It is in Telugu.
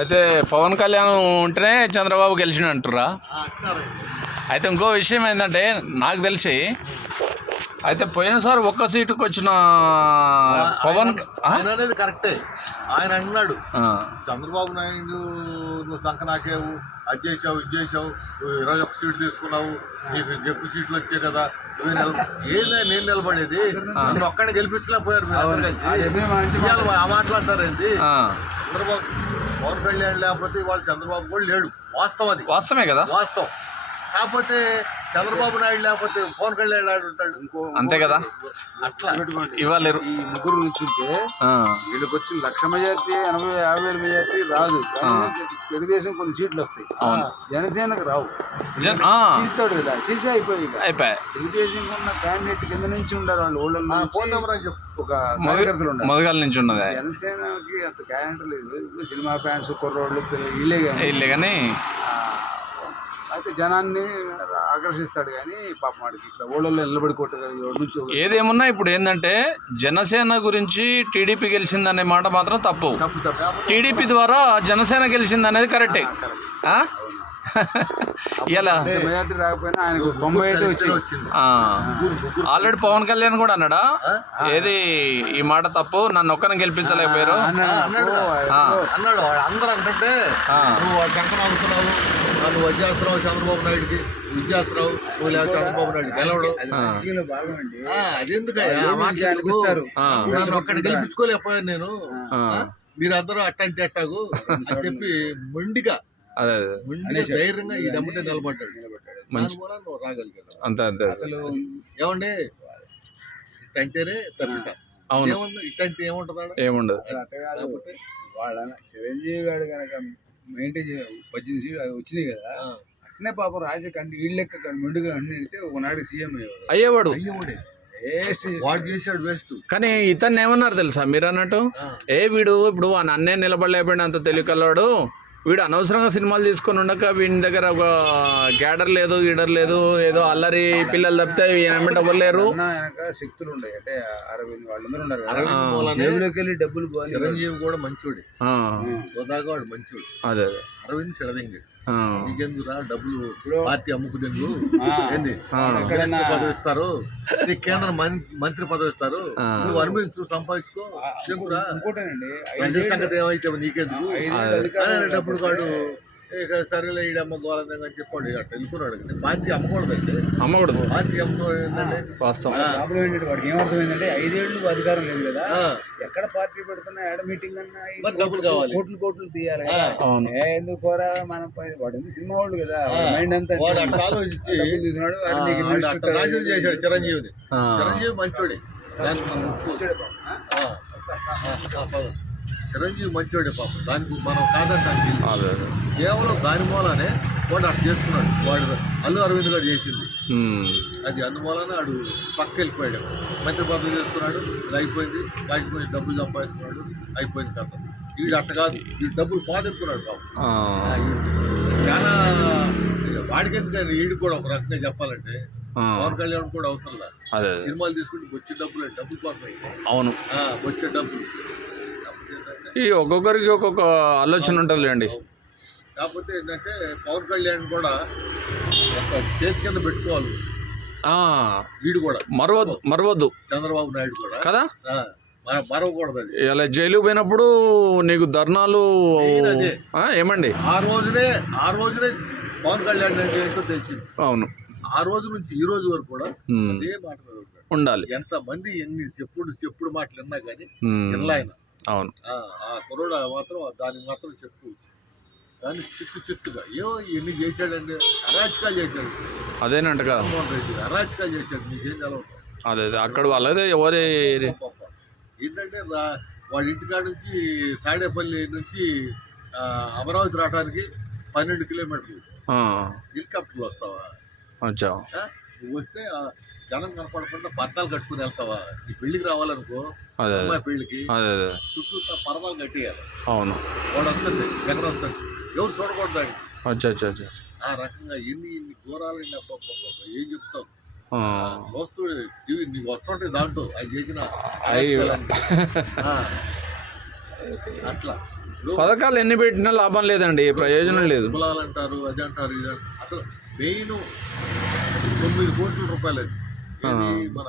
అయితే పవన్ కళ్యాణ్ ఉంటేనే చంద్రబాబు గెలిచిన అంటున్నారు. అయితే ఇంకో విషయం ఏంటంటే నాకు తెలిసి అయితే పోయినసారి ఒక్క సీటుకు వచ్చిన పవన్ అనేది కరెక్టే. ఆయన అన్నాడు చంద్రబాబు నాయుడు నువ్వు సంఖ నాకేవు అది చేసావు ఇది చేసావు నువ్వు ఇరవై ఒక్క సీట్లు తీసుకున్నావు నీకు ఎక్కువ సీట్లు వచ్చాయి కదా నువ్వు ఏదే నేను నిలబడేది. నన్ను ఒక్కడే గెలిపించలేకపోయారు మీరు అందరూ కలిసి. ఇవాళ ఆ మాట్లాడతారేంటి? ఆ. చంద్రబాబు పవన్ కళ్యాణ్ లేకపోతే ఇవాళ చంద్రబాబు కూడా లేడు. వాస్తవం అది. వాస్తవమే కదా? వాస్తవం. కాకపోతే చంద్రబాబు నాయుడు లేకపోతే పవన్ కళ్యాణ్ నాయుడు ఉంటాడు. ఇంకో అంతే కదా? అట్లా. ఇవాళ ఈ ముగ్గురు నుంచుంటే ఆ, వీళ్ళకి వచ్చి లక్ష మెజార్టీ ఎనభై యాభై వేల మెజార్టీ రాదు. కానీ తెలుగుదేశం కొన్ని సీట్లు వస్తాయి. జనసేనకు రావు. జన్- ఆ, చీల్తాడు కదా చీల్చి అయిపోయి. అయిపోయాయి. తెలుగుదేశం ఉన్న క్యాండిడేట్ కింద నుంచి ఉండారు వాళ్ళు. నుంచి ఫోన్ నెంబర్ అని చెప్పు. ఒక మొదగాల నుంచి ఉన్నది. జనసేనకి అంత క్యాండిడేట్ లేదు. సినిమా ఫ్యాన్స్ కుర్రోళ్ళు వీళ్ళే కానీ ఇల్లే కానీ ఆ, అయితే జనాన్ని ఆకర్షిస్తాడు కానీ పాపం వాడికి ఇట్లా ఊళ్ళో నిలబడి కొట్టగలిగి ఎవరి నుంచి ఒకరు ఏదేమున్నా ఇప్పుడు ఏంటంటే జనసేన గురించి టీడీపీ గెలిచిందనే మాట మాత్రం తప్పు. తప్పు తప్పు. టీడీపీ ద్వారా జనసేన గెలిచిందనేది కరెక్టే? ఇలా మెజార్టీ రాకపోయినా ఆయనకు తొంభై అయితే వచ్చింది. ఆల్రెడీ పవన్ కళ్యాణ్ కూడా అన్నాడా? ఏది ఈ మాట తప్పు? నన్ను ఒక్కరిని గెలిపించలేకపోయారు. అన్నాడు అందరూ అంటే. నువ్వు శంకర అవుతున్నావు నువ్వు వచ్చేస్తున్నావు చంద్రబాబు నాయుడుకి విద్యాస్తున్నావు నువ్వు లేక చంద్రబాబు నాయుడు గెలవడు. అది రాజకీయంలో భాగం అండి ఆ, అదెందుకయ్యా ఆ మాటలు ఎందుకు? అనిపిస్తారు ఆ. నన్ను ఒక్కడిని గెలిపించుకోలేకపోయాను నేను? మీరందరూ అట్టంటే అట్టాగు అని చెప్పి మొండిగా అదే అదే. మొండిగా ధైర్యంగా ఈ నిలబడ్డాడు. రాగలిగాడు అంతే అంతే అసలు ఏమండి? ఇట్టంటేనే తప్పిట. అవును. ఏమన్నా ఇట్టంటే ఏముంటుందా ఏముండదు. అట్ట కాదు లేకపోతే వాళ్ళ చిరంజీవి గారు కనుక మెయింటైన్ పద్దెనిమిది సీట్లు అవి వచ్చినాయి కదా అట్నే పాపం రాజకీయ వీళ్ళ లెక్క ముందుగా అన్ని ఒకనాడు సీఎం అయ్యేవాడు. కానీ ఇతన్ని ఏమన్నారు తెలుసా మీరు అన్నట్టు ఏ వీడు ఇప్పుడు ఆ నన్నే నిలబడలేకపోయిన అంత తెలియకలవాడు వీడు అనవసరంగా సినిమాలు తీసుకొని ఉండక వీడి దగ్గర ఒక గ్యాడర్ లేదు గీడర్ లేదు ఏదో అల్లరి పిల్లలు తప్పితే వెంట అవ్వలేరు శక్తులు ఉన్నాయి అంటే అరవింద్ వాళ్ళందరూ ఉన్నారు జేబులోకి వెళ్ళి డబ్బులు చిరంజీవి కూడా మంచోడే. ఆ, సోదాగా వాడు మంచోడు. అదే అదే. అరవింద్ చెడదింగి ఆ, నీకెందుకురా డబ్బులు పార్టీ అమ్ముకుదెంగు ఆ. ఏంది? పదవి ఇస్తారు నీకు కేంద్ర మంత్రి పదవి ఇస్తారు. నువ్వు అనుభవించు సంపాదించుకో. ఇంకోటేనండి. సంగతి ఏమైతే నీకెందుకు? డబ్బులు కాడు ఇక సరేలే ఈడమ్మ గోలందంగా అని చెప్పాడు. అట్లా వెళ్ళిపోయాడు కానీ పార్టీ అమ్మకూడదండి. అమ్మకూడదు. పార్టీ అమ్ముకోవడం ఏంటంటే వాస్తవం. ప్రాబ్లం ఏంటంటే వాడికి ఏమర్థమైందంటే ఐదేళ్ళు అధికారం లేదు కదా. ఆ, ఎక్కడ పార్టీ పెడుతున్నా ఎక్కడ మీటింగ్ అన్నా ఈ మరి డబ్బులు కావాలి. కోట్లు కోట్లు తీయాలి. కదా. అవును. ఏ ఎందుకు పోరా మనం పై- వాడు ఎందుకు సినిమా వాళ్ళు కదా వాడి మైండ్ అంతా వాడు అట్లా ఆలోచించి డబ్బులు తీసుకున్నాడు ఆ, వాడు నీకు వాడు మినిస్టర్ అట్లా నాశనం చేశాడు చిరంజీవిని. ఆ, చిరంజీవి మంచోడే. దానికి మనం ఒప్పుకోదు. ఆ? ఆ, ఆ, పద. చిరంజీవి మంచోడే పాపం. దానికి మనం అదే కేవలం దాని మూలనే వాడు అట్లా చేసుకున్నాడు. వాడు అల్లు అరవింద్ గారు చేసింది. అది అందువలన వాడు పక్క వెళ్ళిపోయాడు. మంత్రి పదవి చేసుకున్నాడు. ఇది అయిపోయింది. కాకపోయి డబ్బులు సంపాదించుకున్నాడు. అయిపోయింది కథ. వీడు అట్ట కాదు. వీడు డబ్బులు పాదెత్తుకున్నాడు పాపం. ఆ, చాలా వాడికి ఎందుకంటే వీడికి కూడా ఒక రకంగా చెప్పాలంటే పవన్ కళ్యాణ్ కూడా అవసరం లేదు సినిమాలు తీసుకుంటే వచ్చే డబ్బులు డబ్బులు కోసం. అవును. వచ్చే డబ్బులు. ఈ ఒక్కొక్కరికి ఒక్కొక్క ఆలోచన ఉంటుందిలేండి. కాకపోతే ఏంటంటే పవన్ కళ్యాణ్ కూడా ఒక చేతి కింద పెట్టుకోవాలి. వీడు కూడా. మరవద్దు మరవద్దు. చంద్రబాబు నాయుడు కూడా. కదా? మరవకూడదు ఇలా జైలు పోయినప్పుడు నీకు ధర్నాలు ఏమండి? ఆ రోజునే ఆ రోజునే పవన్ కళ్యాణ్ తెలిసింది. అవును. ఆ రోజు నుంచి ఈ రోజు వరకు కూడా అదే మాట. ఉండాలి. ఎంత మంది ఎన్ని చెప్పుడు చెప్పుడు మాటలు విన్నా కానీ ఉమ్, వినలా ఆయన అవును. ఆ కుర్రోడు మాత్రం దానికి మాత్రం చెప్పుకోవచ్చు. కానీ చిట్టు చిట్టుగా. ఏవో ఎన్ని చేశాడండి? అరాచకాలు చేశాడు. అదేనంట కదా. జగన్మోహన్ రెడ్డి అరాచకాలు చేశాడు. మీకేం తెలవదు. అదే అదే అక్కడ వాళ్ళదే ఎవరి. ఏంటంటే రా- వాడి ఇంటికాడ నుంచి తాడేపల్లి నుంచి ఆ, అమరావతి రావడానికి పన్నెండు కిలోమీటర్లు. ఆ, హెలికాప్టర్లు వస్తావా? ఆ? నువ్వు వస్తే ఆ జనం కనపడకుండా పర్దాలు కట్టుకుని వెళ్తావా? నీ పెళ్ళికి రావాలనుకో అదే అదే. అమ్మాయి అదే అదే. చుట్టూ పరదాలు కట్టేయాలి. అవును. వాడు వస్తుంది జగన్ వస్తాడు ఎవరు చూడకూడదు అచ్చా ఆ రకంగా ఎన్ని ఇన్ని ఘోరాలండి అబ్బబ్బబ్బ. ఏం చెప్తావు? ఆ, వస్తూ టీవీ నీకు వస్తుంటే దాంట్లో ఆయన చేసిన. అట్లా. పథకాలు ఎన్ని పెట్టినా లాభం లేదండి ప్రయోజనం లేదు. కులాలు అంటారు అది అంటారు ఇది అసలు మెయిన్ తొమ్మిది కోట్ల రూపాయలు అది ఏది మన